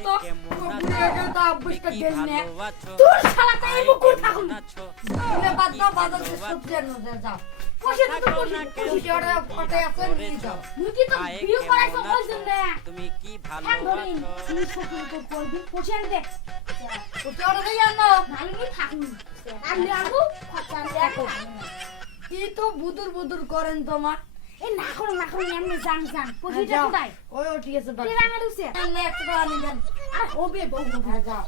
তো বুড়িয়ে গেল তো অভ্যাসটা গেল না তোর শালাটা এই মুকুর থাকুন তুমি বাদ দাও বাজার থেকে সবজি আনো যাও বসে তো বসে ওটা ফটে আছে নিয়ে যাও মুকি তো বিয়ে করাইছো কইছেন না তুমি কি ভালো হ্যাঁ ধরিন তুমি সবজি তো করবি বসে আন দে ওটা ওটা দিয়ে আনো ভালোই থাকুন আমি আনবো খরচা দেখো কি তো বুদুর বুদুর করেন তোমার এই না করো এমনি জান পজিটা কোথায় ওই ঠিক আছে বাবা টিরা মেরুছে না একটা আনিবেন আর হবে বউ যাও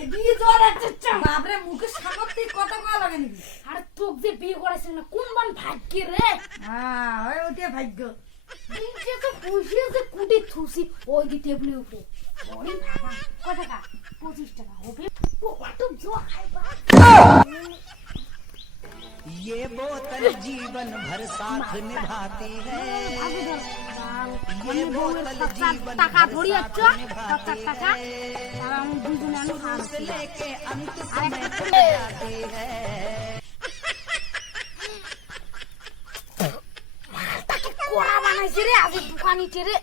এদিকে জ্বর আছে বাপরে মুখে সামর্থ্য কথা কয়া লাগে নাকি আর তোক যে বিয়ে করেছে না কোন বান ভাগ্য রে হ্যাঁ ওই ওটা ভাগ্য দিনকে তো পুষিয়ে যে কুটি থুসি ওই দি টেবিলের উপরে ওই বাবা কত টাকা 25 টাকা হবে কত জো খাইবা ये बोतल जीवन भर साथ निभाती है ये बोतल जीवन টাকা भर ধরি साथ আচ্ছা निभाती টাকা আর আমি দুজনে আনো से लेके अंत समय तक जाती है কোরা বানাইছে রে আজ দোকানিতে রে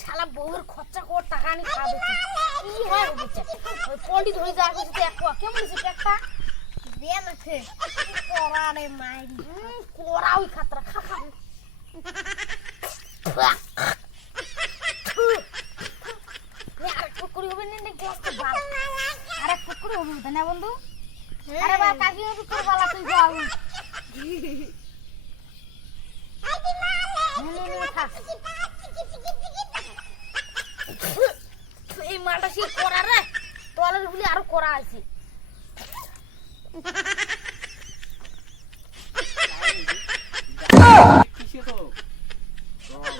শালা বউয়ের খরচা কর টাকা আনি খাবে কি হয় বুঝছে ওই পন্ডিত হয়ে যাওয়ার কিছু এক কেমন হয়েছে পেটটা দিয়ে নাকি কোরা রে মাইরি কোরা ওই খাতরা খা খা আরে কুকুরি হবে না গ্লাস তো বাল আরে কুকুরি হবে না বন্ধু আরে বা কাকি তো তোর বালা তুই যাও এই মালটা সে করা রে তোয়ালের গুলি আরো করা আছে কিসে তো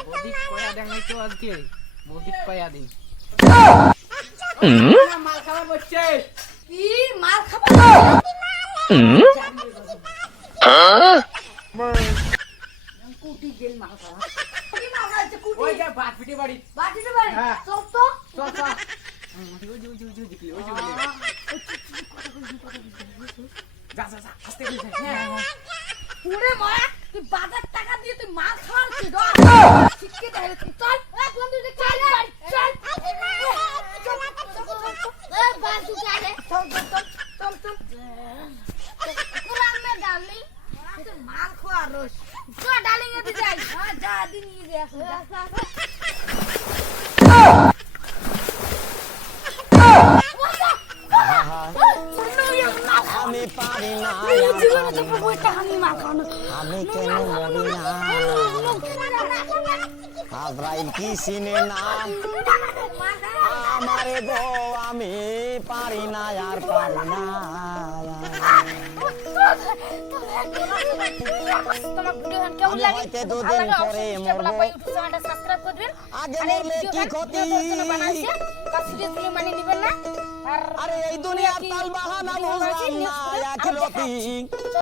বদিক কয়া দেন নাই তো আজকে বদিক কয়া দিন মাল খাবার বসছে কি মাল খাবার কুটি গেল মাল খাওয়া কি মাল আছে কুটি ওই যে বাটপিটি বাড়ি বাটিতে বাড়ি হ্যাঁ। চল তো চল চল ওই যে দেখি ওই যে যা যা যা আস্তে করে হ্যাঁ পুরে মারা তুই বাজার টাকা দিয়ে তুই মাল খাওয়ার কি র শিখকে দেয় তুই চল এ বন্ধু দেখ চল বাড়ি চল এ বাজু গালে চল কুরান মে ডালি তুই মাল খাওয়া রস তো ডালিং এ দিয়ে যাই হ্যাঁ যা দি নিয়ে যা আমি পারি না জীবনে তো বই টাকা নিয়ে মাল খাওয়ানো আমি কেন মরি না আব্রাইল কি চিনে না আমারে গো আমি পারি না আর পারি না তোমার ভিডিও কেমন লাগে হয়তো দুদিন পরে মরবো সাবস্ক্রাইব করবেন আগে মরলে কি ক্ষতি বানাইছে সিরিয়াসলি মানে নেবেন না আর আরে এই দুনিয়ার তাল বাহানা বুঝলাম না এক রতি